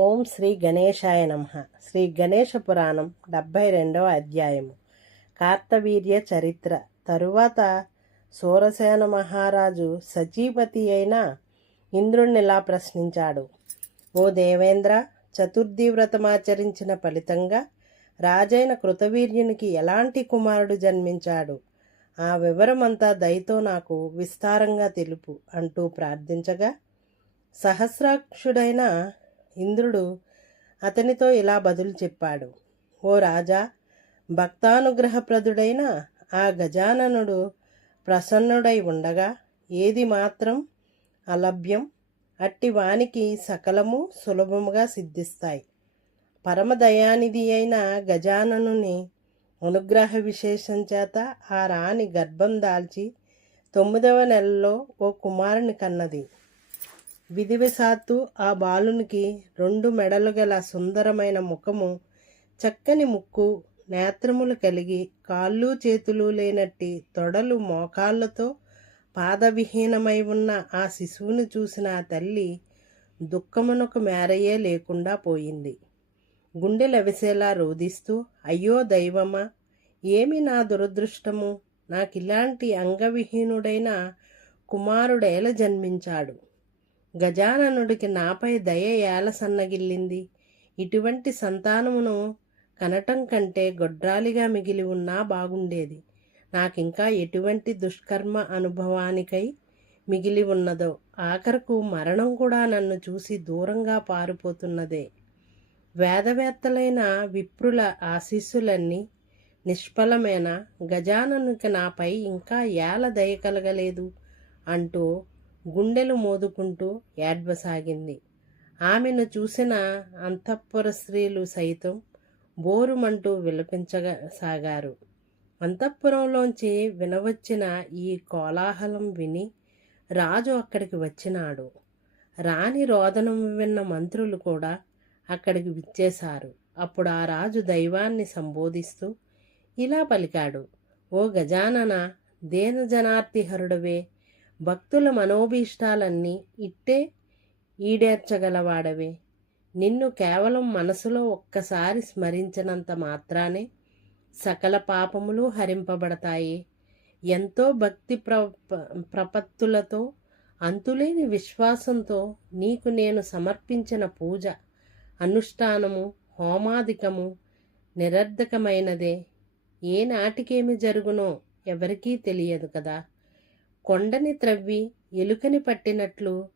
ఓం శ్రీ గణేశాయ నమ. శ్రీ గణేశ పురాణం డెబ్భై రెండవ అధ్యాయము. కార్తవీర్య చరిత్ర. తరువాత సూరసేన మహారాజు సచీపతి అయిన ఇంద్రుణ్ణిలా ప్రశ్నించాడు. ఓ దేవేంద్ర చతుర్థి వ్రతమాచరించిన ఫలితంగా రాజైన కృతవీర్యునికి ఎలాంటి కుమారుడు జన్మించాడు? ఆ వివరమంతా దయతో నాకు విస్తారంగా తెలుపు అంటూ ప్రార్థించగా సహస్రాక్షుడైన ఇంద్రుడు అతనితో ఇలా బదులు చెప్పాడు. ఓ రాజా భక్తానుగ్రహప్రదుడైన ఆ గజాననుడు ప్రసన్నుడై ఉండగా ఏది మాత్రం అలభ్యం అట్టి వానికి సకలము సులభముగా సిద్ధిస్తాయి. పరమదయానిధి అయిన గజాననుని అనుగ్రహ విశేషం చేత ఆ రాణి గర్భం దాల్చి తొమ్మిదవ నెలలో ఓ కుమారుని కన్నది. విధివశాత్తు ఆ బాలునికి రెండు మెడలు గల సుందరమైన ముఖము చక్కని ముక్కు నేత్రములు కలిగి కాళ్ళు చేతులు లేనట్టి తొడలు మోకాళ్ళతో పాదవిహీనమై ఉన్న ఆ శిశువును చూసిన ఆ తల్లి దుఃఖమునకు మేరయే లేకుండా పోయింది. గుండె లవిసేలా రోదిస్తూ అయ్యో దైవమా ఏమి నా దురదృష్టము? నాకిలాంటి అంగవిహీనుడైన కుమారుడేల జన్మించాడు. గజాననుడికి నాపై దయ ఏల సన్నగిల్లింది. ఇటువంటి సంతానమును కనటం కంటే గొడ్రాలిగా మిగిలి ఉన్నా బాగుండేది. నాకింకా ఎటువంటి దుష్కర్మ అనుభవానికై మిగిలి ఉన్నదో ఆఖరకు మరణం కూడా నన్ను చూసి దూరంగా పారిపోతున్నదే. వేదవేత్తలైన విప్రుల ఆశీస్సులన్నీ నిష్ఫలమైన? గజాననుకి నాపై ఇంకా ఏల దయ కలగలేదు అంటూ గుండెలు మోదుకుంటూ ఏడ్వసాగింది. ఆమెను చూసిన అంతఃపుర స్త్రీలు సైతం బోరుమంటూ విలపించసాగారు. అంతఃపురంలోంచి వినవచ్చిన ఈ కోలాహలం విని రాజు అక్కడికి వచ్చినాడు. రాణి రోదనం విన్న మంత్రులు కూడా అక్కడికి విచ్చేశారు. అప్పుడు ఆ రాజు దైవాన్ని సంబోధిస్తూ ఇలా పలికాడు ఓ గజానన దేన జనార్తిహరుడవే భక్తుల మనోభీష్టాలన్నీ ఇట్టే ఈడేర్చగలవాడవే. నిన్ను కేవలం మనసులో ఒక్కసారి స్మరించినంత మాత్రానే సకల పాపములు హరింపబడతాయి. ఎంతో భక్తి ప్ర ప్రపత్తులతో అంతులేని విశ్వాసంతో నీకు నేను సమర్పించిన పూజ అనుష్ఠానము హోమాదికము నిరర్ధకమైనదే. ఏ నాటికేమి జరుగునో ఎవరికీ తెలియదు కదా. కొండని త్రవ్వి ఎలుకని పట్టినట్లు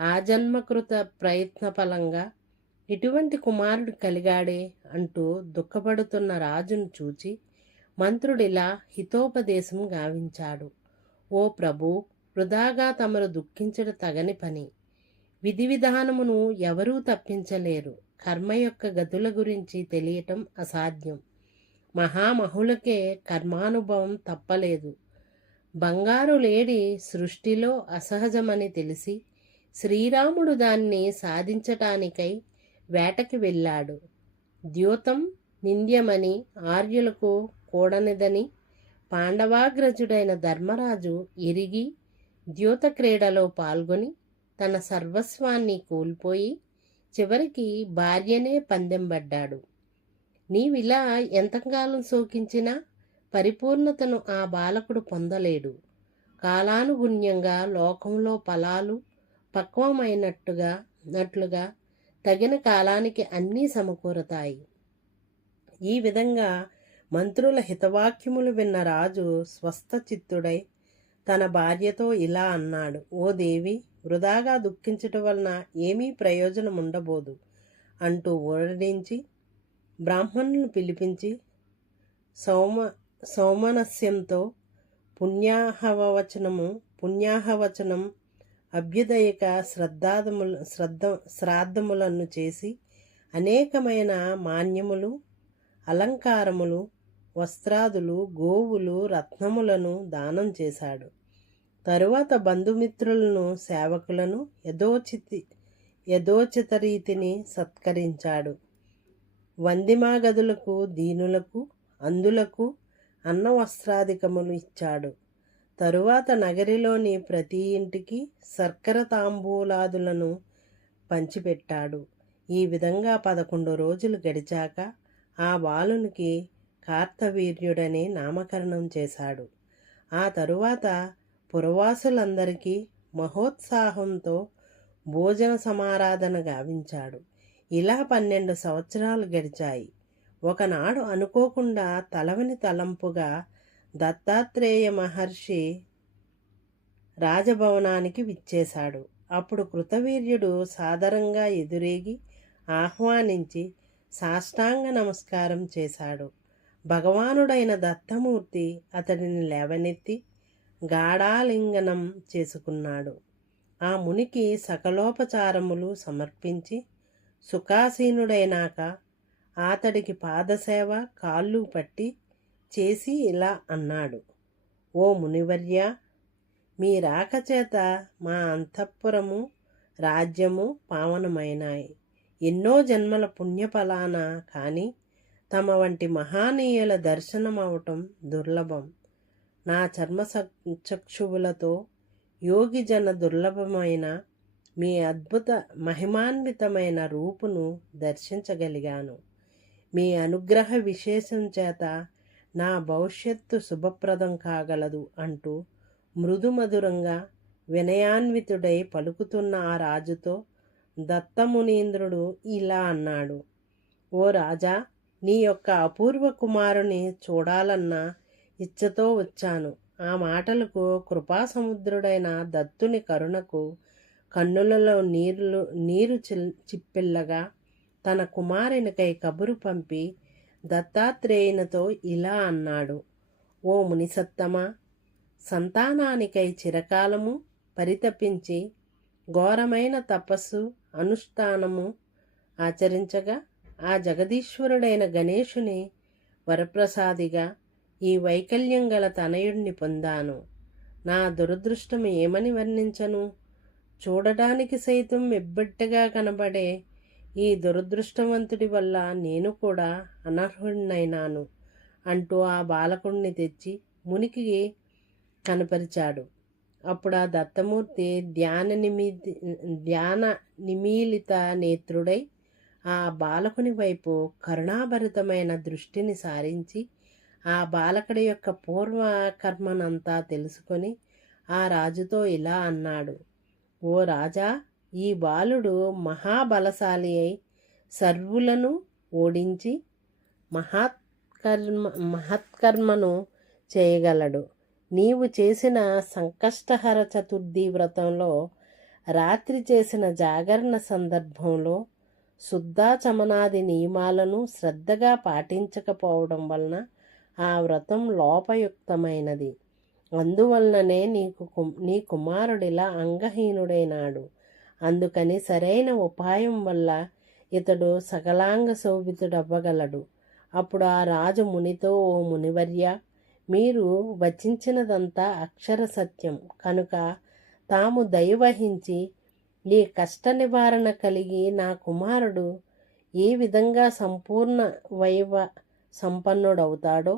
ఆజన్మకృత ప్రయత్న ఫలంగా ఇటువంటి కుమారుడు కలిగాడే అంటూ దుఃఖపడుతున్న రాజును చూచి మంత్రుడిలా హితోపదేశం గావించాడు. ఓ ప్రభు వృధాగా తమరు దుఃఖించడ తగని పని. విధి విధానమును ఎవరూ తప్పించలేరు. కర్మ యొక్క గతుల గురించి తెలియటం అసాధ్యం. మహామహులకే కర్మానుభవం తప్పలేదు. బంగారు లేడి సృష్టిలో అసహజమని తెలిసి శ్రీరాముడు దాన్ని సాధించటానికై వేటకి వెళ్ళాడు. ద్యూతం నింద్యమని ఆర్యులకు కూడనిదని పాండవాగ్రజుడైన ధర్మరాజు ఎరిగి ద్యూత క్రీడలో పాల్గొని తన సర్వస్వాన్ని కోల్పోయి చివరికి భార్యనే పందెంబడ్డాడు. నీవిలా ఎంతకాలం శోకించినా పరిపూర్ణతను ఆ బాలకుడు పొందలేడు. కాలానుగుణ్యంగా లోకంలో ఫలాలు పక్వమైనట్టుగా నట్లుగా తగిన కాలానికి అన్నీ సమకూరతాయి. ఈ విధంగా మంత్రుల హితవాక్యములు విన్న రాజు స్వస్థ చిత్తుడై తన భార్యతో ఇలా అన్నాడు ఓ దేవి వృధాగా దుఃఖించటం వలన ఏమీ ప్రయోజనం ఉండబోదు అంటూ ఊరడించి బ్రాహ్మణులను పిలిపించి సౌమ సౌమనస్యంతో పుణ్యాహవచనము పుణ్యాహవచనం అభ్యుదయక శ్రద్ధాదములు శ్రద్ధ శ్రాద్ధములను చేసి అనేకమైన మాన్యములు అలంకారములు వస్త్రాదులు గోవులు రత్నములను దానం చేశాడు. తరువాత బంధుమిత్రులను సేవకులను యథోచితి యథోచిత రీతిని సత్కరించాడు. వందిమాగదులకు దీనులకు అందులకు అన్న వస్త్రాధికములు ఇచ్చాడు. తరువాత నగరిలోని ప్రతి ఇంటికి సర్కర తాంబూలాదులను పంచిపెట్టాడు. ఈ విధంగా పదకొండు రోజులు గడిచాక ఆ బాలునికి కార్తవీర్యుడని నామకరణం చేశాడు. ఆ తరువాత పురవాసులందరికీ మహోత్సాహంతో భోజన సమారాధన గావించాడు. ఇలా పన్నెండు సంవత్సరాలు గడిచాయి. ఒకనాడు అనుకోకుండా తలవని తలంపుగా దత్తాత్రేయ మహర్షి రాజభవనానికి విచ్చేశాడు. అప్పుడు కృతవీర్యుడు సాదరంగా ఎదురేగి ఆహ్వానించి సాష్టాంగ నమస్కారం చేశాడు. భగవానుడైన దత్తమూర్తి అతడిని లేవనెత్తి గాఢాలింగనం చేసుకున్నాడు. ఆ మునికి సకలోపచారములు సమర్పించి సుఖాసీనుడైనాక అతడికి పాదసేవ కాళ్ళు పట్టి చేసి ఇలా అన్నాడు. ఓ మునివర్య మీ రాకచేత మా అంతఃపురము రాజ్యము పావనమైనాయి. ఎన్నో జన్మల పుణ్యఫలాన కానీ తమ వంటి మహానీయుల దర్శనమవటం దుర్లభం. నా చర్మ చక్షువులతో యోగి జన దుర్లభమైన మీ అద్భుత మహిమాన్వితమైన రూపును దర్శించగలిగాను. మీ అనుగ్రహ విశేషం చేత నా భవిష్యత్తు శుభప్రదం కాగలదు అంటూ మృదుమధురంగా వినయాన్వితుడై పలుకుతున్న ఆ రాజుతో దత్తమునీంద్రుడు ఇలా అన్నాడు. ఓ రాజా నీ యొక్క అపూర్వ కుమారుని చూడాలన్న ఇచ్చతో వచ్చాను. ఆ మాటలకు కృపాసముద్రుడైన దత్తుని కరుణకు కన్నులలో నీరు నీరు చిప్పిల్లగా తన కుమారునికై కబురు పంపి దత్తాత్రేయునితో ఇలా అన్నాడు. ఓ మునిసత్తమా సంతానానికై చిరకాలము పరితపించి ఘోరమైన తపస్సు అనుష్ఠానము ఆచరించగా ఆ జగదీశ్వరుడైన గణేషుని వరప్రసాదిగా ఈ వైకల్యం గల తనయుడిని పొందాను. నా దురదృష్టం ఏమని వర్ణించను? చూడటానికి సైతం ఎబ్బెట్టగా కనబడే ఈ దురదృష్టవంతుడి వల్ల నేను కూడా అనర్హుడినైనాను అంటూ ఆ బాలకుడిని తెచ్చి మునికి కనపరిచాడు. అప్పుడు ఆ దత్తమూర్తి ధ్యాన నిమి ధ్యాన నిమీలిత నేత్రుడై ఆ బాలకుని వైపు కరుణాభరితమైన దృష్టిని సారించి ఆ బాలకుడి యొక్క పూర్వ కర్మనంతా తెలుసుకొని ఆ రాజుతో ఇలా అన్నాడు. ఓ రాజా ఈ బాలుడు మహాబలశాలి అయి సర్వులను ఓడించి మహత్కర్మ మహత్కర్మను చేయగలడు. నీవు చేసిన సంకష్టహర చతుర్థి వ్రతంలో రాత్రి చేసిన జాగరణ సందర్భంలో శుద్ధాచమనాది నియమాలను శ్రద్ధగా పాటించకపోవడం వలన ఆ వ్రతం లోపయుక్తమైనది. అందువలననే నీకు నీ కుమారుడిలా అంగహీనుడైనాడు. అందుకని సరైన ఉపాయం వల్ల ఇతడు సకలాంగ శోభితుడవ్వగలడు. అప్పుడు ఆ రాజు మునితో ఓ మునివర్య మీరు వచించినదంతా అక్షర సత్యం. కనుక తాము దయవహించి ఈ కష్ట నివారణ కలిగి నా కుమారుడు ఏ విధంగా సంపూర్ణ వైవ సంపన్నుడవుతాడో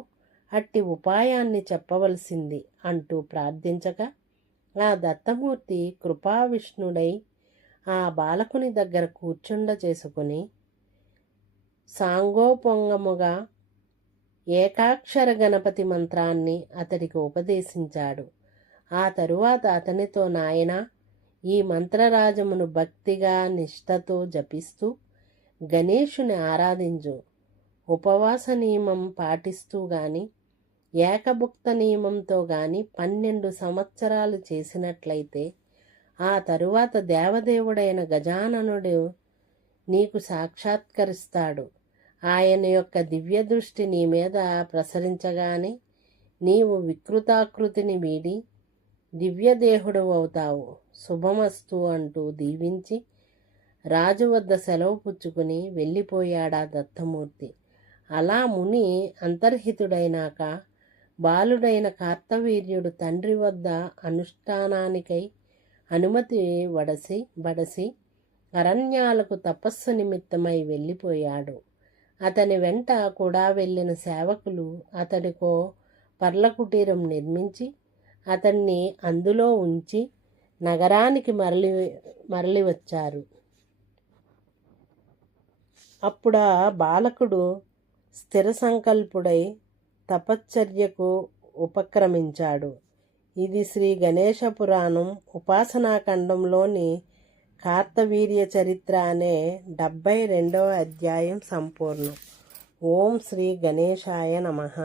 అట్టి ఉపాయాన్ని చెప్పవలసింది అంటూ ప్రార్థించగా ఆ దత్తమూర్తి కృపావిష్ణుడై ఆ బాలకుని దగ్గర కూర్చుండ చేసుకుని సాంగోపొంగముగా ఏకాక్షర గణపతి మంత్రాన్ని అతడికి ఉపదేశించాడు. ఆ తరువాత అతనితో నాయన ఈ మంత్రరాజమును భక్తిగా నిష్ఠతో జపిస్తూ గణేషుని ఆరాధించు. ఉపవాస నియమం పాటిస్తూ గాని ఏకభుక్త నియమంతో గాని పన్నెండు సంవత్సరాలు చేసినట్లయితే ఆ తరువాత దేవదేవుడైన గజాననుడు నీకు సాక్షాత్కరిస్తాడు. ఆయన యొక్క దివ్య దృష్టి నీ మీద ప్రసరించగానే నీవు వికృతాకృతిని వీడి దివ్యదేహుడు అవుతావు. శుభమస్తు అంటూ దీవించి రాజు వద్ద సెలవు పుచ్చుకుని వెళ్ళిపోయాడా దత్తమూర్తి. అలా ముని అంతర్హితుడైనాక బాలుడైన కార్తవీర్యుడు తండ్రి వద్ద అనుష్ఠానానికై అనుమతి వడసి బడసి అరణ్యాలకు తపస్సు నిమిత్తమై వెళ్ళిపోయాడు. అతని వెంట కూడా వెళ్ళిన సేవకులు అతడికో పర్లకుటీరం నిర్మించి అతన్ని అందులో ఉంచి నగరానికి మరలి మరలి వచ్చారు అప్పుడా బాలకుడు స్థిర సంకల్పుడై తపశ్చర్యకు ఉపక్రమించాడు. ఇది శ్రీ గణేశ పురాణం ఉపాసనాఖండంలోని కార్తవీర్య చరిత్ర అనే డెబ్భై రెండవ అధ్యాయం సంపూర్ణం. ఓం శ్రీ గణేశాయ నమః.